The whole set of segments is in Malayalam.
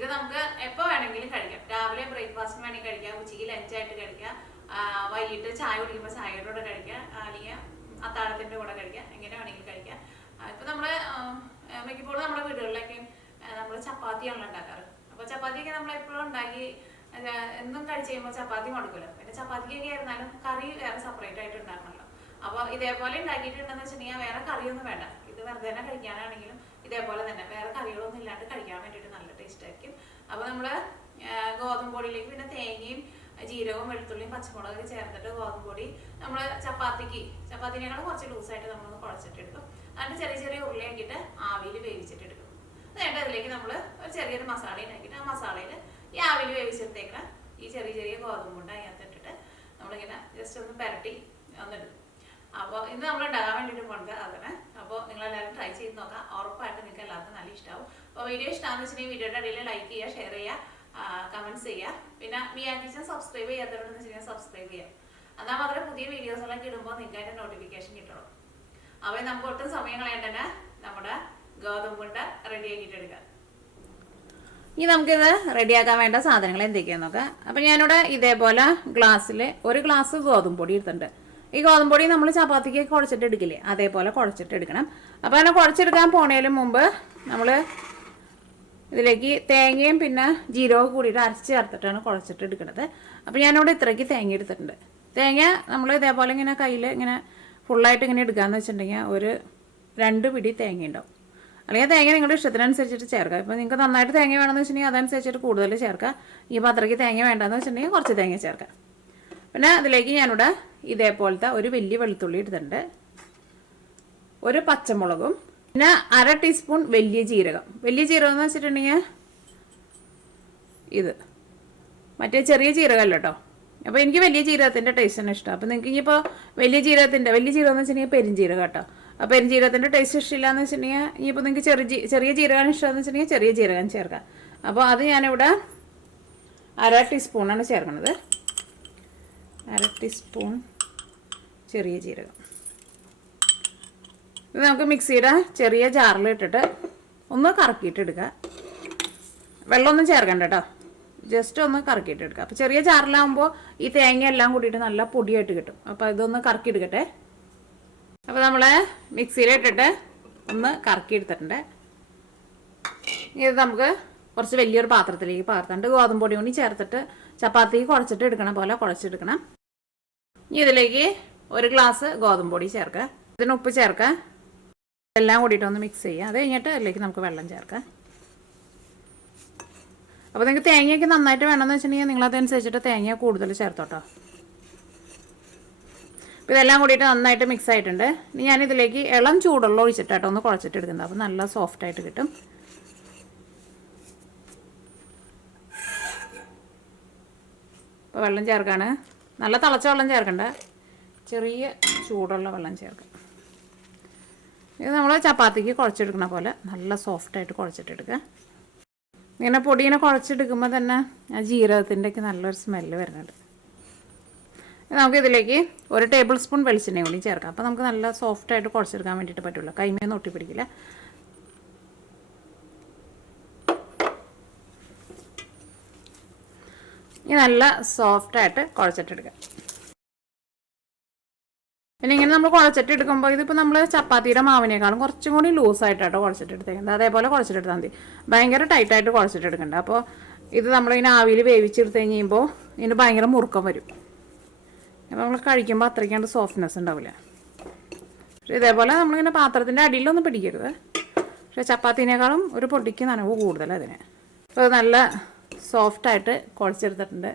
ഇത് നമുക്ക് എപ്പോൾ വേണമെങ്കിലും കഴിക്കാം. രാവിലെ ബ്രേക്ക്ഫാസ്റ്റിന് വേണമെങ്കിൽ കഴിക്കാം, ഉച്ചയ്ക്ക് ലഞ്ചായിട്ട് കഴിക്കാം, വൈകിട്ട് ചായ കുടിക്കുമ്പോൾ ചായയുടെ കൂടെ കഴിക്കാം, അല്ലെങ്കിൽ അത്താഴത്തിൻ്റെ കൂടെ കഴിക്കാം, എങ്ങനെ വേണമെങ്കിലും കഴിക്കാം. ഇപ്പം നമ്മൾ മിക്കപ്പോഴും നമ്മുടെ വീടുകളിലൊക്കെ നമ്മൾ ചപ്പാത്തിയാണല്ലോ ഉണ്ടാക്കാറ്. അപ്പോൾ ചപ്പാത്തിയൊക്കെ നമ്മൾ എപ്പോഴും ഉണ്ടാക്കി എന്നും കഴിച്ച് കഴിയുമ്പോൾ ചപ്പാത്തി മടുക്കില്ല. പിന്നെ ചപ്പാത്തിക്കൊക്കെ ആയിരുന്നാലും കറി വേറെ സെപ്പറേറ്റ് ആയിട്ട് ഉണ്ടാക്കണമല്ലോ. അപ്പോൾ ഇതേപോലെ ഉണ്ടാക്കിയിട്ടുണ്ടെന്ന് വെച്ചിട്ടുണ്ടെങ്കിൽ വേറെ കറിയൊന്നും വേണ്ട. ഇത് വെറുതെ തന്നെ കഴിക്കാനാണെങ്കിലും ഇതേപോലെ തന്നെ വേറെ കറികളൊന്നും ഇല്ലാണ്ട് കഴിക്കാൻ വേണ്ടിയിട്ട് നല്ല ടേസ്റ്റ് ആയിരിക്കും. അപ്പോൾ നമ്മൾ ഗോതമ്പ് പൊടിയിലേക്ക് പിന്നെ തേങ്ങയും ജീരകവും വെളുത്തുള്ളിയും പച്ചമുളകൊക്കെ ചേർത്തിട്ട് ഗോതമ്പ് പൊടി നമ്മൾ ചപ്പാത്തിനേക്കാളും കുറച്ച് ലൂസായിട്ട് നമ്മളൊന്ന് കുഴച്ചിട്ടെടുക്കും. അതിൻ്റെ ചെറിയ ചെറിയ ഉരുളയാക്കിയിട്ട് ആവിയിൽ വേവിച്ചിട്ടെടുക്കും. എന്നിട്ട് അതിലേക്ക് നമ്മൾ ഒരു ചെറിയൊരു മസാല ഉണ്ടാക്കിയിട്ട് ആ മസാലയിൽ ഈ ആവിയിൽ വേവിച്ചെടുത്തേക്കണം ഈ ചെറിയ ചെറിയ ഗോതമ്പ് കൊണ്ട് അതിനകത്ത് ഇട്ടിട്ട് നമ്മളിങ്ങനെ ജസ്റ്റ് ഒന്ന് പുരട്ടി ഒന്നിടും. അപ്പോൾ ഇന്ന് നമ്മൾ ഉണ്ടാകാൻ വേണ്ടിയിട്ട് പോകുന്നത് അതിന്. അപ്പോൾ നിങ്ങളെല്ലാവരും ട്രൈ ചെയ്ത് നോക്കാം. ഉറപ്പായിട്ട് നിങ്ങൾക്ക് എല്ലാവർക്കും നല്ല ഇഷ്ടമാവും. അപ്പോൾ വീഡിയോ ഇഷ്ടമാണെന്ന് വെച്ചിട്ടുണ്ടെങ്കിൽ വീഡിയോയുടെ ഇടയിൽ ലൈക്ക് ചെയ്യുക, ഷെയർ ചെയ്യുക, കമൻറ്റ്സ് ചെയ്യുക. പിന്നെ മിയ കിച്ചൻ സബ്സ്ക്രൈബ് ചെയ്യാത്തവരുണ്ടെന്ന് വെച്ചിട്ടുണ്ടെങ്കിൽ സബ്സ്ക്രൈബ് ചെയ്യാം. എന്നാൽ മാത്രമേ പുതിയ വീഡിയോസെല്ലാം ഇടുമ്പോൾ നിങ്ങൾക്ക് അതിൻ്റെ നോട്ടിഫിക്കേഷൻ കിട്ടുള്ളൂ. അപ്പോൾ നമുക്ക് ഒട്ടും സമയം കളയേണ്ടന്നെ നമ്മുടെ ഗോതമ്പ് കൊണ്ട് റെഡിയാക്കിയിട്ട് എടുക്കാം. ഇനി നമുക്കിത് റെഡിയാക്കാൻ വേണ്ട സാധനങ്ങൾ എന്തൊക്കെയാണെന്ന് നോക്കാം. അപ്പം ഞാനിവിടെ ഇതേപോലെ ഗ്ലാസ്സിൽ ഒരു ഗ്ലാസ് ഗോതമ്പ് പൊടി എടുത്തിട്ടുണ്ട്. ഈ ഗോതമ്പ് പൊടി നമ്മൾ ചപ്പാത്തിക്ക് കുഴച്ചിട്ട് എടുക്കില്ലേ, അതേപോലെ കുഴച്ചിട്ട് എടുക്കണം. അപ്പോൾ അങ്ങനെ കുഴച്ചെടുക്കാൻ പോണേലും മുമ്പ് നമ്മൾ ഇതിലേക്ക് തേങ്ങയും പിന്നെ ജീരകവും കൂടിയിട്ട് അരച്ച് ചേർത്തിട്ടാണ് കുഴച്ചിട്ട് എടുക്കുന്നത്. അപ്പോൾ ഞാനിവിടെ ഇത്രയ്ക്ക് തേങ്ങ എടുത്തിട്ടുണ്ട്. തേങ്ങ നമ്മൾ ഇതേപോലെ ഇങ്ങനെ കയ്യിൽ ഇങ്ങനെ ഫുള്ളായിട്ട് ഇങ്ങനെ എടുക്കാമെന്ന് വെച്ചിട്ടുണ്ടെങ്കിൽ ഒരു 2 പിടി തേങ്ങ ഉണ്ടാവും. അല്ലെങ്കിൽ തേങ്ങ നിങ്ങളുടെ ഇഷ്ടത്തിനനുസരിച്ചിട്ട് ചേർക്കുക. ഇപ്പോൾ നിങ്ങൾക്ക് നന്നായിട്ട് തേങ്ങ വേണമെന്ന് വെച്ചിട്ടുണ്ടെങ്കിൽ അതനുസരിച്ചിട്ട് കൂടുതൽ ചേർക്കുക. ഈ അത്രയ്ക്ക് തേങ്ങ വേണ്ടെന്ന് വെച്ചിട്ടുണ്ടെങ്കിൽ കുറച്ച് തേങ്ങ ചേർക്കുക. പിന്നെ അതിലേക്ക് ഞാനിവിടെ ഇതേപോലത്തെ ഒരു വലിയ വെളുത്തുള്ളി എടുത്തിട്ടുണ്ട്, ഒരു പച്ചമുളകും, പിന്നെ 1/2 ടീസ്പൂൺ വലിയ ജീരകം. വലിയ ജീരകം എന്ന് വെച്ചിട്ടുണ്ടെങ്കിൽ ഇത് മറ്റേ ചെറിയ ജീരകമല്ല കേട്ടോ. അപ്പോൾ എനിക്ക് വലിയ ജീരകത്തിൻ്റെ ടേസ്റ്റാണ് ഇഷ്ടം. അപ്പോൾ നിങ്ങൾക്ക് ഇനിയിപ്പോൾ വലിയ ജീരകം എന്ന് വെച്ചിട്ടുണ്ടെങ്കിൽ പെരുംജീരകം കേട്ടോ. അപ്പോൾ പെരുംജീരകത്തിൻ്റെ ടേസ്റ്റ് ഇഷ്ടമില്ല എന്ന് വെച്ചിട്ടുണ്ടെങ്കിൽ ഇനിയിപ്പോൾ നിങ്ങൾക്ക് ചെറിയ ജീരകമാണ് ഇഷ്ടമെന്ന് വെച്ചിട്ടുണ്ടെങ്കിൽ ചെറിയ ജീരകം ചേർക്കാം. അപ്പോൾ അത് ഞാനിവിടെ 1/2 ടീസ്പൂണാണ് ചേർക്കുന്നത്. 1/2 ടീസ്പൂൺ ചെറിയ ജീരകം. ഇത് നമുക്ക് മിക്സിയുടെ ചെറിയ ജാറിൽ ഇട്ടിട്ട് ഒന്ന് കറക്കിയിട്ട് എടുക്കുക. വെള്ളമൊന്നും ചേർക്കണ്ട കേട്ടോ, ജസ്റ്റ് ഒന്ന് കറക്കിയിട്ട് എടുക്കുക. അപ്പോൾ ചെറിയ ജാറിലാകുമ്പോൾ ഈ തേങ്ങ എല്ലാം കൂടിയിട്ട് നല്ല പൊടിയായിട്ട് കിട്ടും. അപ്പോൾ ഇതൊന്ന് കറക്കി എടുക്കട്ടെ. അപ്പോൾ നമ്മൾ മിക്സിയിലിട്ടിട്ട് ഒന്ന് കറക്കി എടുത്തിട്ടുണ്ട്. ഇത് നമുക്ക് കുറച്ച് വലിയൊരു പാത്രത്തിലേക്ക് പകർത്തിട്ട് ഗോതമ്പ് പൊടി കൂടി ചേർത്തിട്ട് ചപ്പാത്തി കുഴച്ചിട്ട് എടുക്കണ പോലെ കുഴച്ചെടുക്കണം. ഇനി ഇതിലേക്ക് ഒരു ഗ്ലാസ് ഗോതമ്പ് പൊടി ചേർക്കുക, ഇതിന് ഉപ്പ് ചേർക്കുക, എല്ലാം കൂടിയിട്ട് ഒന്ന് മിക്സ് ചെയ്യുക. അത് കഴിഞ്ഞിട്ട് അതിലേക്ക് നമുക്ക് വെള്ളം ചേർക്കാം. അപ്പോൾ നിങ്ങൾക്ക് തേങ്ങയൊക്കെ നന്നായിട്ട് വേണമെന്ന് വെച്ചിട്ടുണ്ടെങ്കിൽ നിങ്ങളതനുസരിച്ചിട്ട് തേങ്ങ കൂടുതൽ ചേർത്തോട്ടോ. അപ്പോൾ ഇതെല്ലാം കൂടിയിട്ട് നന്നായിട്ട് മിക്സ് ആയിട്ടുണ്ട്. ഇനി ഞാനിതിലേക്ക് ഇളം ചൂടുള്ള ഒഴിച്ചിട്ടാട്ടോ ഒന്ന് കുഴച്ചിട്ട് എടുക്കുന്നത്. അപ്പോൾ നല്ല സോഫ്റ്റായിട്ട് കിട്ടും. ഇപ്പോൾ വെള്ളം ചേർക്കാണ്. നല്ല തിളച്ച വെള്ളം ചേർക്കണ്ട, ചെറിയ ചൂടുള്ള വെള്ളം ചേർക്കാം. ഇത് നമ്മൾ ചപ്പാത്തിക്ക് കുഴച്ചെടുക്കണ പോലെ നല്ല സോഫ്റ്റായിട്ട് കുഴച്ചിട്ടെടുക്കുക. ഇങ്ങനെ പൊടിയിനെ കുഴച്ചെടുക്കുമ്പോൾ തന്നെ ആ ജീരകത്തിൻ്റെയൊക്കെ നല്ലൊരു സ്മെല്ല് വരുന്നുണ്ട്. നമുക്കിതിലേക്ക് 1 ടേബിൾ സ്പൂൺ വെളിച്ചെണ്ണയും കൂടി ചേർക്കാം. അപ്പോൾ നമുക്ക് നല്ല സോഫ്റ്റായിട്ട് കുഴച്ചെടുക്കാൻ വേണ്ടിയിട്ട് പറ്റുള്ളൂ, കൈമേന്ന് ഒട്ടിപ്പിടിക്കില്ല. ഇനി നല്ല സോഫ്റ്റായിട്ട് കുഴച്ചിട്ടെടുക്കുക. പിന്നെ ഇങ്ങനെ നമ്മൾ കുഴച്ചിട്ടെടുക്കുമ്പോൾ ഇതിപ്പോൾ നമ്മൾ ചപ്പാത്തിയുടെ മാവിനേക്കാളും കുറച്ചും കൂടി ലൂസായിട്ടാട്ടോ കുഴച്ചിട്ടെടുത്തേക്കുന്നത്. അതേപോലെ കുഴച്ചിട്ടെടുത്താൽ മതി, ഭയങ്കര ടൈറ്റായിട്ട് കുഴച്ചിട്ടെടുക്കണ്ട. അപ്പോൾ ഇത് നമ്മളിങ്ങനെ ആവിയിൽ വേവിച്ചെടുത്ത് കഴിയുമ്പോൾ ഇതിന് ഭയങ്കര മുറുക്കം വരും. അപ്പോൾ നമ്മൾ കഴിക്കുമ്പോൾ അത്രയ്ക്കാണ്ട് സോഫ്റ്റ്നെസ് ഉണ്ടാവില്ല. പക്ഷേ ഇതേപോലെ നമ്മളിങ്ങനെ പാത്രത്തിൻ്റെ അടിയിലൊന്നും പിടിക്കരുത്. പക്ഷേ ചപ്പാത്തിനേക്കാളും ഒരു പൊടിക്ക് നനവ് കൂടുതൽ അതിന്. അപ്പോൾ നല്ല സോഫ്റ്റായിട്ട് കുഴച്ചെടുത്തിട്ടുണ്ട്.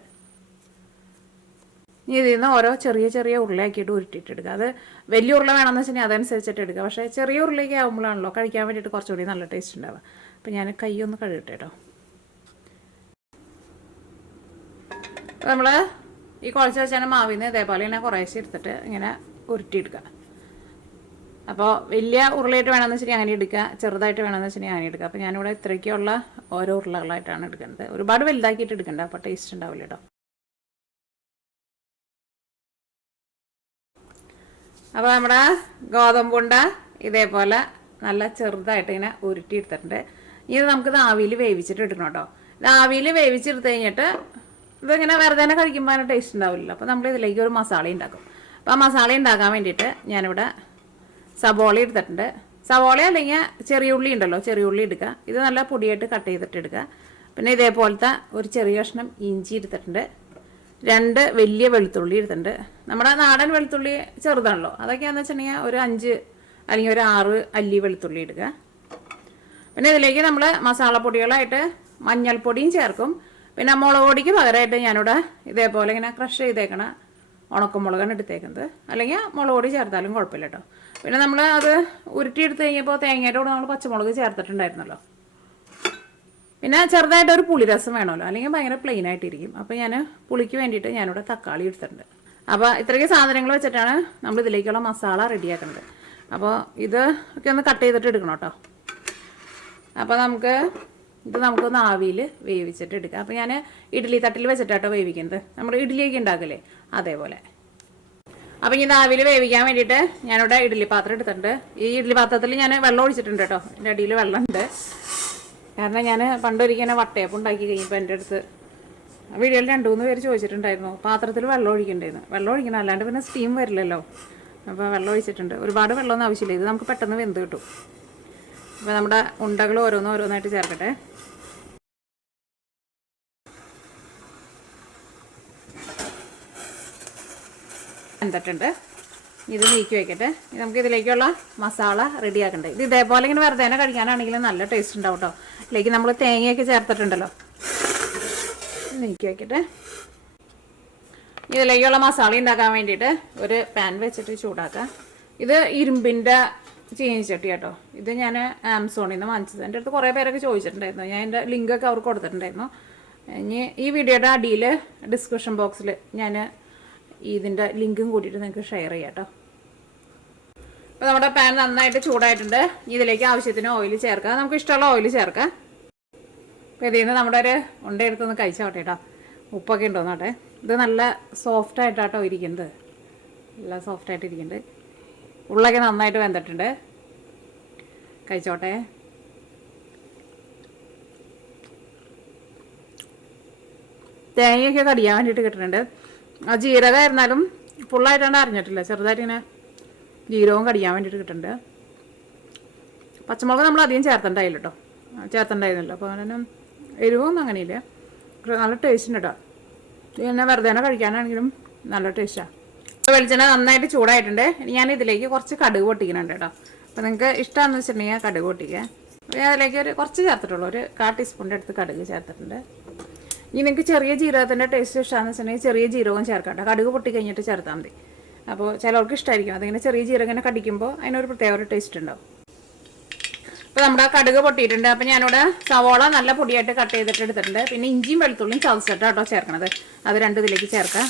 ഇനി ഇതിൽ നിന്ന് ഓരോ ചെറിയ ചെറിയ ഉരുളയാക്കിയിട്ട് ഉരുട്ടിയിട്ടെടുക്കുക. അത് വലിയ ഉരുള വേണമെന്ന് വെച്ചിട്ടുണ്ടെങ്കിൽ അതനുസരിച്ചിട്ട് എടുക്കുക. പക്ഷേ ചെറിയ ഉരുളയൊക്കെ ആകുമ്പോഴാണല്ലോ കഴിക്കാൻ വേണ്ടിയിട്ട് കുറച്ചുകൂടി നല്ല ടേസ്റ്റ് ഉണ്ടാവുക. അപ്പോൾ ഞാൻ കൈ ഒന്ന് കഴുകട്ടെ കേട്ടോ. നമ്മൾ ഈ കുഴച്ച് വെച്ചാൽ മാവിന്ന് ഇതേപോലെ ഇങ്ങനെ കുറേശ്ശെ എടുത്തിട്ട് ഇങ്ങനെ ഉരുട്ടിയെടുക്കുക. അപ്പോൾ വലിയ ഉരുളയായിട്ട് വേണമെന്ന് വെച്ചിട്ടുണ്ടെങ്കിൽ അങ്ങനെ എടുക്കുക, ചെറുതായിട്ട് വേണമെന്ന് വെച്ചിട്ടുണ്ടെങ്കിൽ അങ്ങനെ എടുക്കുക. അപ്പോൾ ഞാനിവിടെ ഇത്രയ്ക്കുള്ള ഓരോ ഉരുളകളായിട്ടാണ് എടുക്കുന്നത്. ഒരുപാട് വലുതാക്കിയിട്ട് എടുക്കണ്ട, അപ്പോൾ ടേസ്റ്റ് ഉണ്ടാവില്ല കേട്ടോ. അപ്പോൾ നമ്മുടെ ഗോതമ്പുണ്ട ഇതേപോലെ നല്ല ചെറുതായിട്ട് ഇങ്ങനെ ഉരുട്ടിയെടുത്തിട്ടുണ്ട്. ഇത് നമുക്കിത് ആവിയിൽ വേവിച്ചിട്ട് എടുക്കണം കേട്ടോ. ആവിയിൽ വേവിച്ചെടുത്ത് കഴിഞ്ഞിട്ട് ഇതിങ്ങനെ വെറുതെ തന്നെ കഴിക്കുമ്പോൾ അതിന് ടേസ്റ്റ് ഉണ്ടാവില്ല. അപ്പോൾ നമ്മൾ ഇതിലേക്ക് ഒരു മസാല ഉണ്ടാക്കും. അപ്പോൾ ആ മസാല ഉണ്ടാക്കാൻ വേണ്ടിയിട്ട് ഞാനിവിടെ സവോള എടുത്തിട്ടുണ്ട്. സവോള അല്ലെങ്കിൽ ചെറിയ ഉള്ളി ഉണ്ടല്ലോ, ചെറിയ ഉള്ളി എടുക്കുക. ഇത് നല്ല പൊടിയായിട്ട് കട്ട് ചെയ്തിട്ട് എടുക്കുക. പിന്നെ ഇതേപോലത്തെ ഒരു ചെറിയ കഷ്ണം ഇഞ്ചി എടുത്തിട്ടുണ്ട്. 2 വലിയ വെളുത്തുള്ളി എടുത്തിട്ടുണ്ട്. നമ്മുടെ നാടൻ വെളുത്തുള്ളി ചെറുതാണല്ലോ, അതൊക്കെയാണെന്ന് വെച്ചിട്ടുണ്ടെങ്കിൽ ഒരു 5 അല്ലെങ്കിൽ ഒരു 6 അല്ലി വെളുത്തുള്ളി എടുക്കുക. പിന്നെ ഇതിലേക്ക് നമ്മൾ മസാലപ്പൊടികളായിട്ട് മഞ്ഞൾപ്പൊടിയും ചേർക്കും. പിന്നെ മുളക് പൊടിക്ക് പകരമായിട്ട് ഞാനിവിടെ ഇതേപോലെ ഇങ്ങനെ ക്രഷ് ചെയ്തേക്കണ ഉണക്കമുളകാണ് എടുത്തേക്കുന്നത്. അല്ലെങ്കിൽ മുളക് പൊടി ചേർത്താലും കുഴപ്പമില്ല കേട്ടോ. പിന്നെ നമ്മൾ അത് ഉരുട്ടിയെടുത്ത് കഴിഞ്ഞപ്പോൾ തേങ്ങയുടെ കൂടെ നമ്മൾ പച്ചമുളക് ചേർത്തിട്ടുണ്ടായിരുന്നല്ലോ. പിന്നെ ചെറുതായിട്ട് ഒരു പുളിരസം വേണമല്ലോ, അല്ലെങ്കിൽ ഭയങ്കര പ്ലെയിൻ ആയിട്ടിരിക്കും. അപ്പോൾ ഞാൻ പുളിക്ക് വേണ്ടിയിട്ട് ഞാനിവിടെ തക്കാളി എടുത്തിട്ടുണ്ട്. അപ്പോൾ ഇത്രയ്ക്ക് സാധനങ്ങൾ വെച്ചിട്ടാണ് നമ്മൾ ഇതിലേക്കുള്ള മസാല റെഡിയാക്കുന്നത്. അപ്പോൾ ഇത് ഒക്കെ ഒന്ന് കട്ട് ചെയ്തിട്ട് എടുക്കണം കേട്ടോ. അപ്പോൾ നമുക്കൊന്ന് ആവിയിൽ വേവിച്ചിട്ട് എടുക്കാം. അപ്പോൾ ഞാൻ ഇഡ്ഡലി തട്ടിൽ വെച്ചിട്ടാട്ടോ വേവിക്കുന്നത്, നമ്മൾ ഇഡ്ഡലിയൊക്കെ ഉണ്ടാക്കില്ലേ അതേപോലെ. അപ്പോൾ ഇത് ആവിയിൽ വേവിക്കാൻ വേണ്ടിയിട്ട് ഞാനിവിടെ ഇഡ്ഡലി പാത്രം എടുത്തിട്ടുണ്ട്. ഈ ഇഡ്ഡലി പാത്രത്തിൽ ഞാൻ വെള്ളം ഒഴിച്ചിട്ടുണ്ട് കേട്ടോ. എൻ്റെ അടിയിൽ വെള്ളമുണ്ട്. കാരണം ഞാൻ പണ്ടൊരിക്കൽ വട്ടയപ്പം ഉണ്ടാക്കി കഴിഞ്ഞപ്പോൾ എൻ്റെ അടുത്ത് വീഡിയോയിൽ 2-3 പേര് ചോദിച്ചിട്ടുണ്ടായിരുന്നു പാത്രത്തിൽ വെള്ളം ഒഴിക്കണ്ടായിരുന്നു. വെള്ളം ഒഴിക്കണം, അല്ലാണ്ട് പിന്നെ സ്റ്റീം വരില്ലല്ലോ. അപ്പോൾ വെള്ളം ഒഴിച്ചിട്ടുണ്ട്. ഒരുപാട് വെള്ളമൊന്നും ആവശ്യമില്ല, ഇത് നമുക്ക് പെട്ടെന്ന് വെന്ത് കിട്ടും. അപ്പോൾ നമ്മുടെ ഉണ്ടകൾ ഓരോന്നായിട്ട് ചേർക്കട്ടെ. വെന്തിട്ടുണ്ട്, ഇത് നീക്കി വയ്ക്കട്ടെ. നമുക്ക് ഇതിലേക്കുള്ള മസാല റെഡിയാക്കണ്ടേ. ഇത് ഇതേപോലെ ഇങ്ങനെ വെറുതെ തന്നെ കഴിക്കാനാണെങ്കിലും നല്ല ടേസ്റ്റ് ഉണ്ടാവും കേട്ടോ. ഇതിലേക്ക് നമ്മൾ തേങ്ങയൊക്കെ ചേർത്തിട്ടുണ്ടല്ലോ. നീക്കി വയ്ക്കട്ടെ. ഇതിലേക്കുള്ള മസാല ഉണ്ടാക്കാൻ വേണ്ടിയിട്ട് ഒരു പാൻ വെച്ചിട്ട് ചൂടാക്കാം. ഇത് ഇരുമ്പിൻ്റെ ചീനിച്ചട്ടി കേട്ടോ. ഇത് ഞാൻ ആമസോണിൽ നിന്ന് വാങ്ങിച്ചത്. എൻ്റെ അടുത്ത് കുറേ പേരൊക്കെ ചോദിച്ചിട്ടുണ്ടായിരുന്നു. ഞാൻ എൻ്റെ ലിങ്കൊക്കെ അവർക്ക് കൊടുത്തിട്ടുണ്ടായിരുന്നു. ഇനി ഈ വീഡിയോയുടെ അടിയിൽ ഡിസ്ക്രിപ്ഷൻ ബോക്സിൽ ഞാൻ ഇതിൻ്റെ ലിങ്കും കൂട്ടിയിട്ട് നിങ്ങൾക്ക് ഷെയർ ചെയ്യാം കേട്ടോ. അപ്പോൾ നമ്മുടെ പാൻ നന്നായിട്ട് ചൂടായിട്ടുണ്ട്. ഇതിലേക്ക് ആവശ്യത്തിന് ഓയിൽ ചേർക്കാം, നമുക്ക് ഇഷ്ടമുള്ള ഓയിൽ ചേർക്കാം. അപ്പോൾ ഇതിൽ നിന്ന് നമ്മുടെ ഒരു ഉണ്ട എടുത്തൊന്ന് കഴിച്ചോട്ടെ കേട്ടോ. ഉപ്പൊക്കെ ഉണ്ടോ നോട്ടെ. ഇത് നല്ല സോഫ്റ്റായിട്ടാട്ടോ ഇരിക്കുന്നത്, നല്ല സോഫ്റ്റായിട്ട് ഇരിക്കുന്നുണ്ട്. ഉള്ളൊക്കെ നന്നായിട്ട് വെന്തിട്ടുണ്ട്. കഴിച്ചോട്ടെ. തേങ്ങയൊക്കെ കടിയാൻ വേണ്ടിയിട്ട് കിട്ടുന്നുണ്ട്. ആ ജീരകമായിരുന്നാലും ഫുള്ളായിട്ടാണ് അറിഞ്ഞിട്ടില്ല, ചെറുതായിട്ട് ഇങ്ങനെ ജീരകവും കടിയാൻ വേണ്ടിയിട്ട് കിട്ടുന്നുണ്ട്. പച്ചമുളക് നമ്മൾ അധികം ചേർത്തിട്ടുണ്ടായില്ല കേട്ടോ, ചേർത്തിട്ടുണ്ടായിരുന്നല്ലോ. അപ്പോൾ അങ്ങനെ എരിവൊന്നും അങ്ങനെയില്ല, നല്ല ടേസ്റ്റ് ഉണ്ട് കേട്ടോ. പിന്നെ വെറുതെ കഴിക്കാനാണെങ്കിലും നല്ല ടേസ്റ്റാണ്. വെളിച്ചെണ്ണ നന്നായിട്ട് ചൂടായിട്ടുണ്ട്. ഇനി ഞാൻ ഇതിലേക്ക് കുറച്ച് കടുക് പൊട്ടിക്കുന്നുണ്ട് കേട്ടോ. അപ്പോൾ നിങ്ങൾക്ക് ഇഷ്ടമാണെന്ന് വെച്ചിട്ടുണ്ടെങ്കിൽ കടുക് പൊട്ടിക്കുക. ഞാൻ അതിലേക്ക് കുറച്ച് ചേർത്തിട്ടുള്ളൂ, ഒരു 1/4 ടീസ്പൂണിൻ്റെ അടുത്ത് കടുക് ചേർത്തിട്ടുണ്ട്. ഇനി നിങ്ങൾക്ക് ചെറിയ ജീരകത്തിൻ്റെ ടേസ്റ്റ് ഇഷ്ടമാണെന്ന് വെച്ചിട്ടുണ്ടെങ്കിൽ ചെറിയ ജീരകവും ചേർക്കാം കേട്ടോ. കടുക് പൊട്ടി കഴിഞ്ഞിട്ട് ചേർത്താൽ മതി. അപ്പോൾ ചിലർക്ക് ഇഷ്ടമായിരിക്കും അതിങ്ങനെ ചെറിയ ജീരകം ഇങ്ങനെ കടിക്കുമ്പോൾ അതിനൊരു പ്രത്യേക ഒരു ടേസ്റ്റ് ഉണ്ടാവും. അപ്പോൾ നമ്മുടെ കടുക് പൊട്ടിയിട്ടുണ്ട്. അപ്പോൾ ഞാനിവിടെ സവോള നല്ല പൊടിയായിട്ട് കട്ട് ചെയ്തിട്ട് എടുത്തിട്ടുണ്ട്. പിന്നെ ഇഞ്ചിയും വെളുത്തുള്ളിയും ചതച്ചിട്ടാണ് കേട്ടോ ചേർക്കണത്. അത് 2 ഇതിലേക്ക് ചേർക്കാം.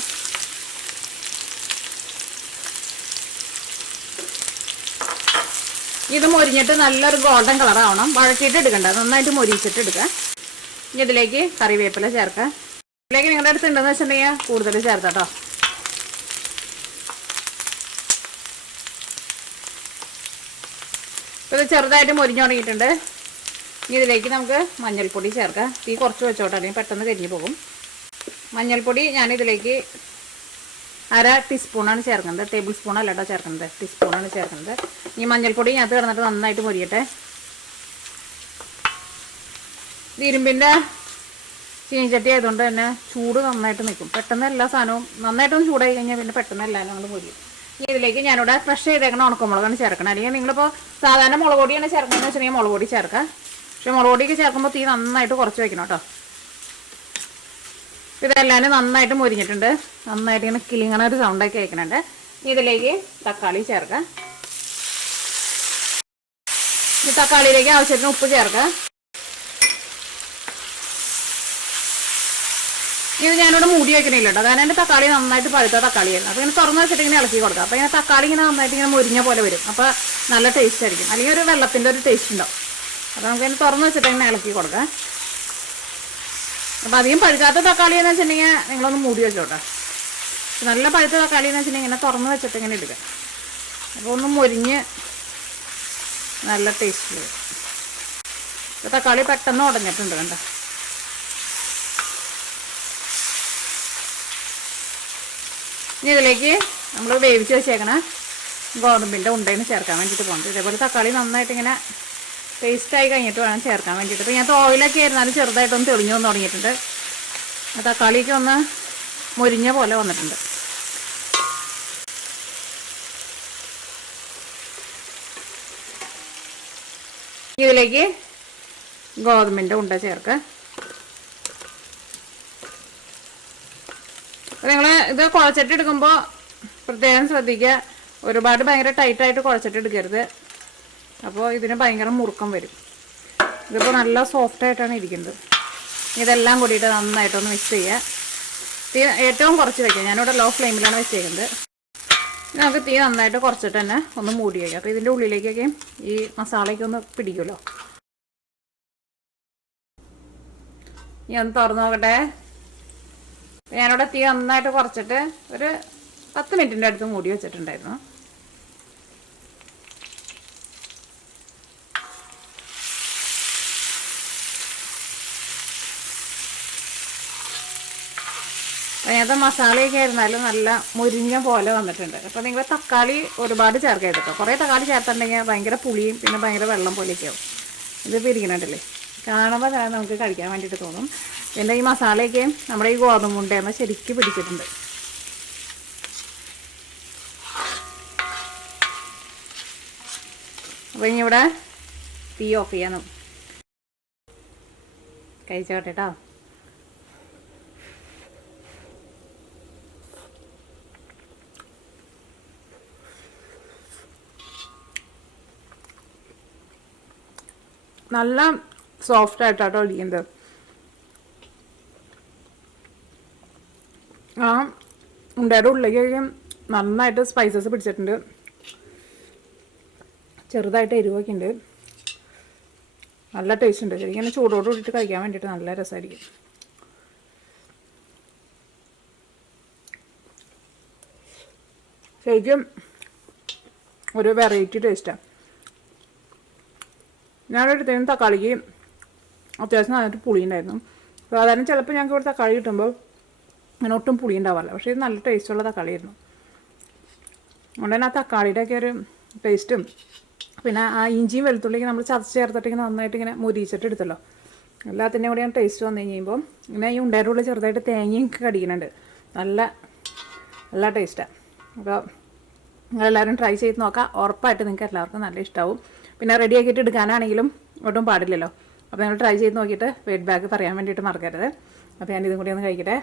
ഇത് മൊരിഞ്ഞിട്ട് നല്ലൊരു ഗോൾഡൻ കളർ ആവണം, വഴറ്റിയിട്ട് എടുക്കണ്ട, നന്നായിട്ട് മൊരിച്ചിട്ട് എടുക്കുക. ഇനി ഇതിലേക്ക് കറിവേപ്പില ചേർക്കാം. ഇതിലേക്ക് നിങ്ങളുടെ അടുത്ത് ഉണ്ടെന്ന് വെച്ചിട്ടുണ്ടെങ്കിൽ കൂടുതൽ ചേർക്കാം കേട്ടോ. ഇപ്പോൾ ഇത് ചെറുതായിട്ട് മൊരിഞ്ഞു തുടങ്ങിയിട്ടുണ്ട്. ഇനി ഇതിലേക്ക് നമുക്ക് മഞ്ഞൾപ്പൊടി ചേർക്കാം. തീ കുറച്ച് വെച്ചോട്ടെ, അല്ലെങ്കിൽ പെട്ടെന്ന് കരിഞ്ഞു പോകും. മഞ്ഞൾപ്പൊടി ഞാനിതിലേക്ക് 1/2 ടീസ്പൂണാണ് ചേർക്കുന്നത്, ടേബിൾ സ്പൂൺ അല്ല കേട്ടോ ചേർക്കുന്നത്, ടീസ്പൂണാണ് ചേർക്കുന്നത്. ഈ മഞ്ഞൾപ്പൊടി ഞാൻ കിടന്നിട്ട് നന്നായിട്ട് മൊരിയട്ടെ. ഇരുമ്പിൻ്റെ ചീനിച്ചട്ടി ആയതുകൊണ്ട് തന്നെ ചൂട് നന്നായിട്ട് നിൽക്കും. പെട്ടെന്ന് എല്ലാ സാധനവും നന്നായിട്ടൊന്ന് ചൂടായി കഴിഞ്ഞാൽ പിന്നെ പെട്ടെന്ന് എല്ലാം നമ്മൾ മൊരിയും. ഇനി ഇതിലേക്ക് ഞാനിവിടെ ഫ്രഷ് ചെയ്തേക്കണ ഉണക്കമുളകാണ് ചേർക്കണം. അല്ലെങ്കിൽ നിങ്ങളിപ്പോൾ സാധാരണ മുളക് പൊടിയാണ് ചേർക്കണമെന്ന് വെച്ചിട്ടുണ്ടെങ്കിൽ മുളക് പൊടി ചേർക്കാം. പക്ഷേ മുളക് പൊടിക്ക് ചേർക്കുമ്പോൾ തീ നന്നായിട്ട് കുറച്ച് വയ്ക്കണം കേട്ടോ. ഇതെല്ലാം നന്നായിട്ട് മൊരിഞ്ഞിട്ടുണ്ട്, നന്നായിട്ട് ഇങ്ങനെ കിളിങ്ങണ ഒരു സൗണ്ടൊക്കെ കേൾക്കുന്നുണ്ട്. ഇതിലേക്ക് തക്കാളി ചേർക്കാം. ഈ തക്കാളിയിലേക്ക് ആവശ്യത്തിന് ഉപ്പ് ചേർക്കാം. ഇത് ഞാനിവിടെ മൂടി വയ്ക്കണില്ല കേട്ടോ, കാരണം എൻ്റെ തക്കാളി നന്നായിട്ട് പഴുത്ത തക്കാളിയായിരുന്നു. അപ്പോൾ ഇങ്ങനെ തുറന്ന് വെച്ചിട്ട് ഇങ്ങനെ ഇളക്കി കൊടുക്കാം. അപ്പോൾ ഇങ്ങനെ തക്കാളി ഇങ്ങനെ നന്നായിട്ട് ഇങ്ങനെ മുരിഞ്ഞ പോലെ വരും. അപ്പോൾ നല്ല ടേസ്റ്റ് ആയിരിക്കും, അല്ലെങ്കിൽ ഒരു വെള്ളത്തിൻ്റെ ഒരു ടേസ്റ്റ് ഉണ്ടാവും. അപ്പോൾ നമുക്ക് ഇങ്ങനെ തുറന്ന് വെച്ചിട്ട് ഇങ്ങനെ ഇളക്കി കൊടുക്കാം. അപ്പോൾ അധികം പഴുക്കാത്ത തക്കാളി എന്ന് വെച്ചിട്ടുണ്ടെങ്കിൽ നിങ്ങളൊന്ന് മൂടി വെച്ചോട്ടെ. നല്ല പഴുത്ത തക്കാളി എന്ന് വെച്ചിട്ടുണ്ടെങ്കിൽ ഇങ്ങനെ തുറന്ന് വെച്ചിട്ട് ഇങ്ങനെ എടുക്കുക. അപ്പോൾ ഒന്ന് മുരിഞ്ഞ് നല്ല ടേസ്റ്റ് വരും. ഇപ്പോൾ തക്കാളി പെട്ടെന്ന് ഉടഞ്ഞിട്ടുണ്ട് കണ്ടോ. ഇനി ഇതിലേക്ക് നമ്മൾ വേവിച്ച് വെച്ചേക്കണ ഗോതമ്പിൻ്റെ ഉണ്ടയിൽ ചേർക്കാൻ വേണ്ടിയിട്ട് പോകുന്നത്. ഇതേപോലെ തക്കാളി നന്നായിട്ട് ഇങ്ങനെ പേസ്റ്റായി കഴിഞ്ഞിട്ട് വേണം ചേർക്കാൻ വേണ്ടിയിട്ട്. ഇപ്പോൾ ഞാൻ ഓയിലൊക്കെ ആയിരുന്നാലും ചെറുതായിട്ടൊന്ന് തെളിഞ്ഞു വന്ന് തുടങ്ങിയിട്ടുണ്ട്. തക്കാളിക്ക് ഒന്ന് മുരിഞ്ഞ പോലെ വന്നിട്ടുണ്ട്. ഇതിലേക്ക് ഗോതമ്പിൻ്റെ ഉണ്ട ചേർക്കുക. നിങ്ങൾ ഇത് കുഴച്ചിട്ട് എടുക്കുമ്പോൾ പ്രത്യേകം ശ്രദ്ധിക്കുക, ഒരുപാട് ഭയങ്കര ടൈറ്റായിട്ട് കുഴച്ചിട്ട് എടുക്കരുത്. അപ്പോൾ ഇതിന് ഭയങ്കര മുറുക്കം വരും. ഇതിപ്പോൾ നല്ല സോഫ്റ്റായിട്ടാണ് ഇരിക്കുന്നത്. ഇതെല്ലാം കൂടിയിട്ട് നന്നായിട്ടൊന്ന് മിക്സ് ചെയ്യുക. തീ ഏറ്റവും കുറച്ച് വയ്ക്കുക. ഞാനിവിടെ ലോ ഫ്ലെയിമിലാണ് വെച്ചേക്കുന്നത്. നമുക്ക് തീ നന്നായിട്ട് കുറച്ചിട്ട് തന്നെ ഒന്ന് മൂടി വയ്ക്കുക. അപ്പോൾ ഇതിൻ്റെ ഉള്ളിലേക്കൊക്കെ ഈ മസാലയ്ക്ക് ഒന്ന് പിടിക്കുമല്ലോ. ഇനി ഒന്ന് തുറന്ന് നോക്കട്ടെ. ഞാനിവിടെ തീ നന്നായിട്ട് കുറച്ചിട്ട് ഒരു 10 മിനിറ്റിൻ്റെ അടുത്ത് മൂടി വെച്ചിട്ടുണ്ടായിരുന്നു. അതിനകത്ത് മസാലയൊക്കെ ആയിരുന്നാലും നല്ല മുരിഞ്ഞ പോലെ വന്നിട്ടുണ്ട്. അപ്പോൾ നിങ്ങൾ തക്കാളി ഒരുപാട് ചേർക്കരുത് കേട്ടോ. കുറേ തക്കാളി ചേർത്തിട്ടുണ്ടെങ്കിൽ ഭയങ്കര പുളിയും പിന്നെ ഭയങ്കര വെള്ളം പോലെയൊക്കെ ആവും. ഇതിപ്പോൾ ഇരിക്കണുണ്ടല്ലേ, കാണുമ്പോൾ തന്നെ നമുക്ക് കഴിക്കാൻ വേണ്ടിയിട്ട് തോന്നും. പിന്നെ ഈ മസാലയൊക്കെ നമ്മുടെ ഈ ഗോതമ്പ് ഉണ്ടയെന്ന് ശരിക്കും പിടിച്ചിട്ടുണ്ട്. അപ്പോൾ ഇനി ഇവിടെ തീ ഓഫ് ചെയ്യാനും കഴിച്ചോട്ടെ കേട്ടോ. നല്ല സോഫ്റ്റ് ആയിട്ടാട്ടോ ഇരിക്കുന്നത്. ആ ഉണ്ടയുടെ ഉള്ളിലേക്ക് നന്നായിട്ട് സ്പൈസസ് പിടിച്ചിട്ടുണ്ട്. ചെറുതായിട്ട് എരിവൊക്കെ ഉണ്ട്. നല്ല ടേസ്റ്റ് ഉണ്ട്. ശരിക്കും ഇങ്ങനെ ചൂടോട് കൂടിയിട്ട് കഴിക്കാൻ വേണ്ടിയിട്ട് നല്ല രസമായിരിക്കും. ശരിക്കും ഒരു വെറൈറ്റി ടേസ്റ്റാണ്. ഞാനെടുത്തതിന് തക്കാളിക്ക് അത്യാവശ്യം നന്നായിട്ട് പുളി ഉണ്ടായിരുന്നു. സാധാരണ ചിലപ്പോൾ ഞങ്ങൾക്ക് ഇവിടെ തക്കാളി കിട്ടുമ്പോൾ അങ്ങനെ ഒട്ടും പുളി ഉണ്ടാവാറില്ല. പക്ഷേ ഇത് നല്ല ടേസ്റ്റുള്ള തക്കാളിയായിരുന്നു. അതുകൊണ്ട് തന്നെ ആ തക്കാളിയുടെയൊക്കെ ഒരു ടേസ്റ്റും പിന്നെ ആ ഇഞ്ചിയും വെളുത്തുള്ളിക്ക് നമ്മൾ ചതച്ച് ചേർത്തിട്ട് ഇങ്ങനെ നന്നായിട്ട് ഇങ്ങനെ മുരിച്ചിട്ട് എടുത്തല്ലോ, എല്ലാത്തിൻ്റെയും കൂടെയാണ് ടേസ്റ്റ് വന്നു കഴിയുമ്പോൾ ഇങ്ങനെ ഈ ഉണ്ടയുടെ ഉള്ളിൽ ചെറുതായിട്ട് തേങ്ങയൊക്കെ കടിക്കുന്നുണ്ട്. നല്ല ടേസ്റ്റാണ്. അപ്പോൾ നിങ്ങളെല്ലാവരും ട്രൈ ചെയ്ത് നോക്കാം. ഉറപ്പായിട്ട് നിങ്ങൾക്ക് എല്ലാവർക്കും നല്ല ഇഷ്ടമാവും. പിന്നെ റെഡി ആക്കിയിട്ട് എടുക്കാനാണെങ്കിലും ഒട്ടും പാടില്ലല്ലോ. അപ്പോൾ നിങ്ങൾ ട്രൈ ചെയ്ത് നോക്കിയിട്ട് ഫീഡ്ബാക്ക് പറയാൻ വേണ്ടിയിട്ട് മറക്കരുത്. അപ്പോൾ ഞാനിതും കൂടി ഒന്ന് കഴിക്കട്ടെ.